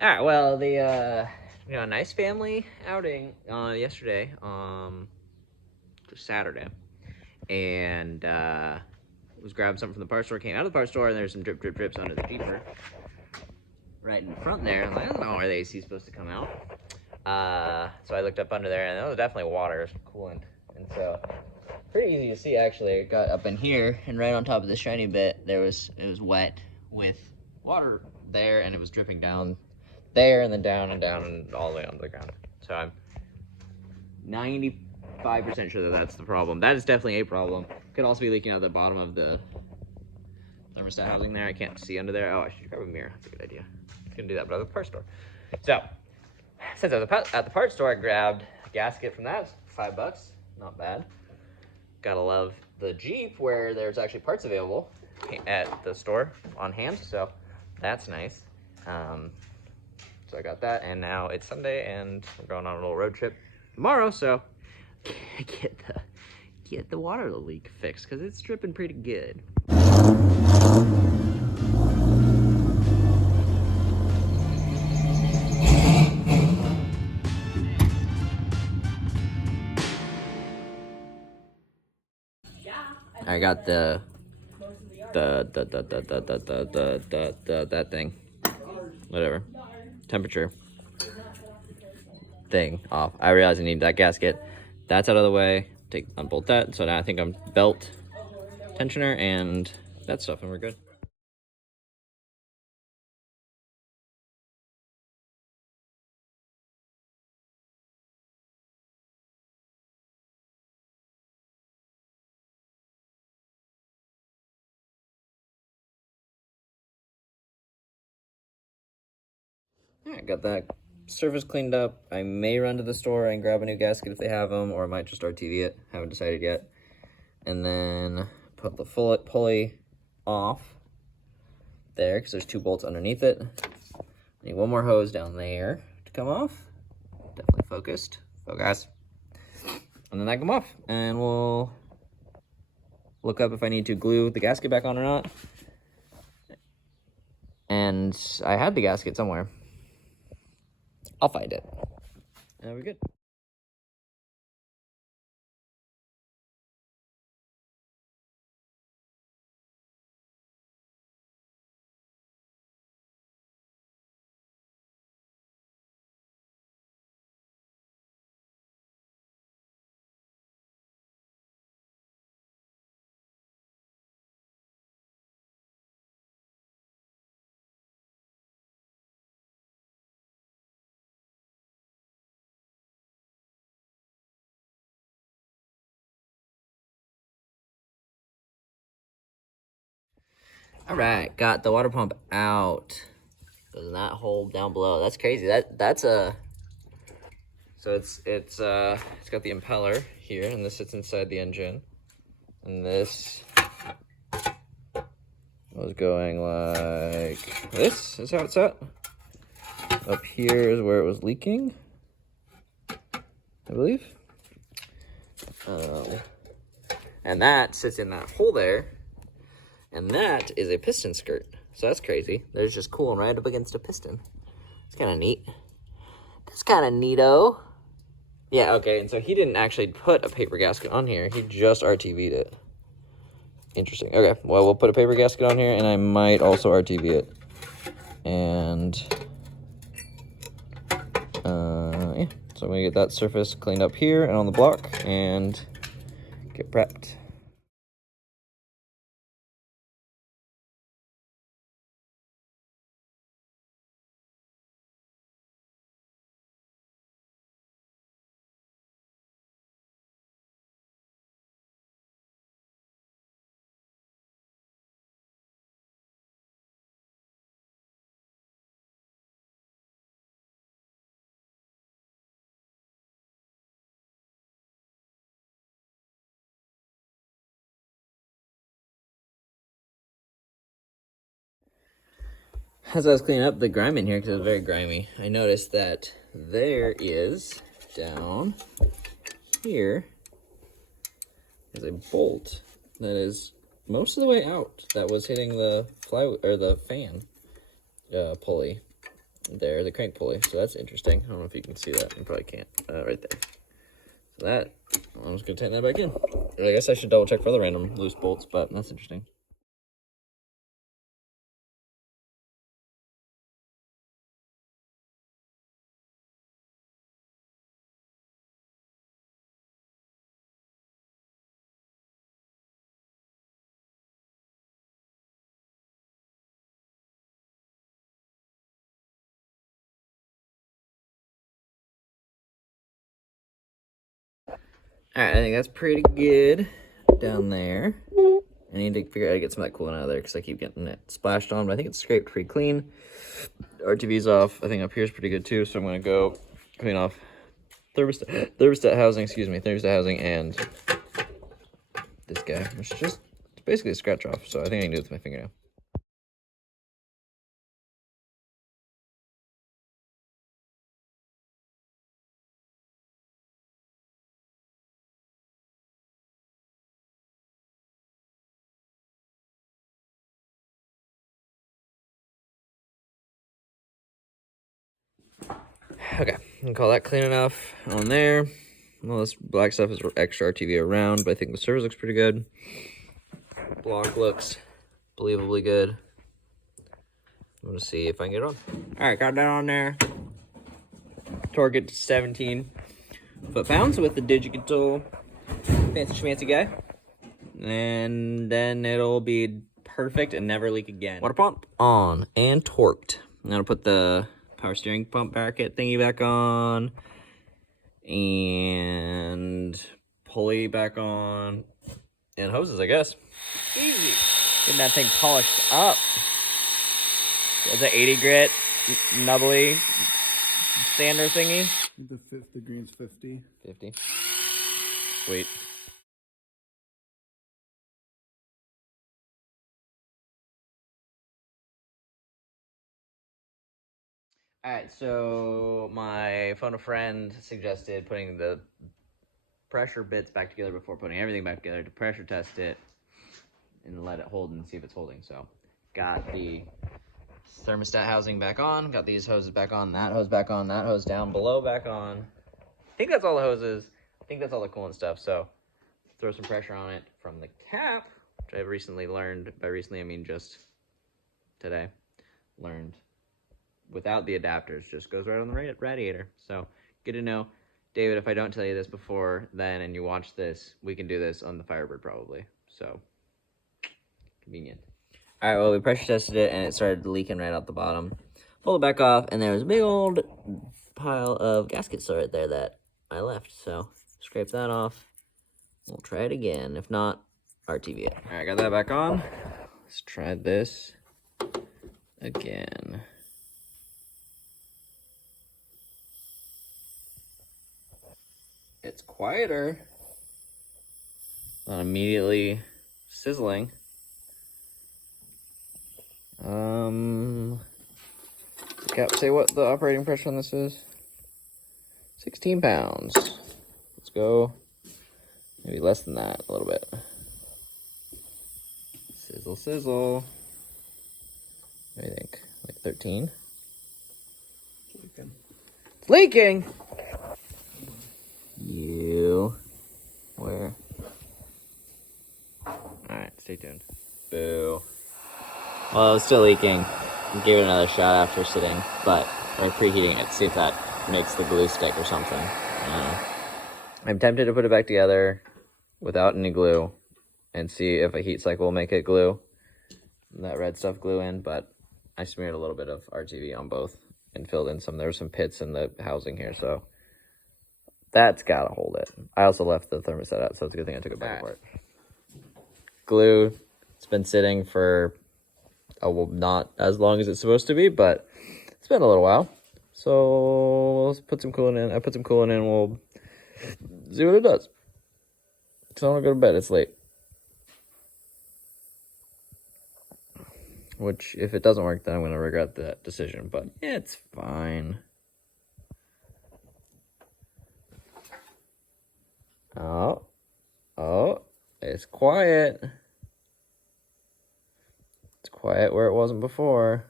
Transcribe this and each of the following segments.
All right. Well, a nice family outing yesterday, Saturday, and was grabbing something from the parts store. Came out of the parts store, and there's some drips under the Jeeper, right in front there. I'm like, I don't know where the AC is supposed to come out. So I looked up under there, and it was definitely water, coolant, and so pretty easy to see actually. It got up in here, and right on top of the shiny bit, it was wet with water there, and it was dripping down there, and then down and down and all the way onto the ground. So I'm 95% sure that that's the problem. That is definitely a problem. Could also be leaking out the bottom of the thermostat housing there. I can't see under there. Oh, I should grab a mirror. That's a good idea. I was gonna do that, but at the parts store. So since I was at the parts store, I grabbed a gasket from that. $5, not bad. Gotta love the Jeep where there's actually parts available at the store on hand, so that's nice. So I got that, and now it's Sunday, and we're going on a little road trip tomorrow, so get the water leak fixed, because it's dripping pretty good. I got that thing, whatever, temperature thing off. I realized I need that gasket. That's out of the way. Unbolt that. So now I think I'm belt tensioner and that stuff, and we're good. I got that surface cleaned up. I may run to the store and grab a new gasket if they have them, or I might just RTV it. Haven't decided yet. And then put the pulley off there, because there's 2 bolts underneath it. Need one more hose down there to come off. Definitely focused. Focus. And then that come off, and we'll look up if I need to glue the gasket back on or not. And I had the gasket somewhere. I'll find it. And we're good. All right, got the water pump out. Goes in that hole down below. That's crazy. That's a. So it's got the impeller here, and this sits inside the engine, and this was going like this. Is how it's at. Up here is where it was leaking, I believe. And that sits in that hole there. And that is a piston skirt. So that's crazy. There's just coolant right up against a piston. It's kind of neat. That's kind of neato. Yeah, okay, and so he didn't actually put a paper gasket on here. He just RTV'd it. Interesting. Okay, well, we'll put a paper gasket on here, and I might also RTV it. And, yeah. So I'm going to get that surface cleaned up here and on the block, and get prepped. As I was cleaning up the grime in here, because it was very grimy, I noticed that there is, down here, is a bolt that is most of the way out that was hitting the fan pulley. there, the crank pulley. So that's interesting. I don't know if you can see that. You probably can't. Right there. So that, I'm just going to tighten that back in. I guess I should double check for the random loose bolts, but that's interesting. Alright, I think that's pretty good down there. I need to figure out how to get some of that coolant out of there because I keep getting it splashed on, but I think it's scraped pretty clean. RTV's off. I think up here is pretty good too, so I'm going to go clean off thermostat housing, and this guy, which is just basically a scratch off, so I think I can do it with my fingernail. Okay, I can call that clean enough on there. All this black stuff is extra RTV around, but I think the surface looks pretty good. Block looks believably good. I'm gonna see if I can get it on. All right, got that on there. Torque it to 17 foot-pounds with the digital fancy schmancy guy. And then it'll be perfect and never leak again. Water pump on and torqued. I'm gonna put the power steering pump bracket thingy back on and pulley back on and hoses, I guess. Easy. Getting that thing polished up. It's an 80 grit nubbly sander thingy. The green's 50. 50. Sweet. Alright, so my phone a friend suggested putting the pressure bits back together before putting everything back together to pressure test it and let it hold and see if it's holding. So got the thermostat housing back on, got these hoses back on, that hose back on, that hose down below back on. I think that's all the hoses. I think that's all the coolant stuff. So throw some pressure on it from the cap, which I've recently learned. By recently, I mean just today. Learned without the adapters, just goes right on the radiator. So good to know. David, if I don't tell you this before then and you watch this, we can do this on the Firebird probably. So convenient. All right, well, we pressure tested it and it started leaking right out the bottom. Pulled it back off and there was a big old pile of gasket still right there that I left. So scrape that off. We'll try it again. If not, RTV it. All right, got that back on. Let's try this again. It's quieter. Not immediately sizzling. Say what the operating pressure on this is. 16 pounds. Let's go. Maybe less than that, a little bit. Sizzle, sizzle. What do you think? Like 13? Leaking. It's leaking! You. Where? Alright, stay tuned. Boo. Well, it's still leaking. Give it another shot after sitting, but we're preheating it. See if that makes the glue stick or something. I'm tempted to put it back together without any glue and see if a heat cycle will make it glue. That red stuff glue in, but I smeared a little bit of RTV on both and filled in some. There were some pits in the housing here, so that's gotta hold it. I also left the thermostat out, so it's a good thing I took it back apart. Glue. It's been sitting for not as long as it's supposed to be, but it's been a little while. So let's put some coolant in. I put some coolant in. We'll see what it does. So I'm gonna go to bed. It's late. Which, if it doesn't work, then I'm gonna regret that decision. But it's fine. Oh, it's quiet. It's quiet where it wasn't before.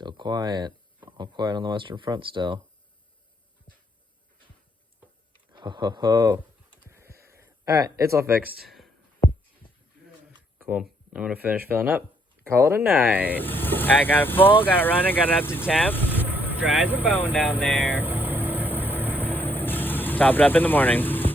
Still quiet. All quiet on the western front still. Ho ho ho. Alright, it's all fixed. Cool. I'm gonna finish filling up. Call it a night. Alright, got it full, got it running, got it up to temp. Dry as a bone down there. Top it up in the morning.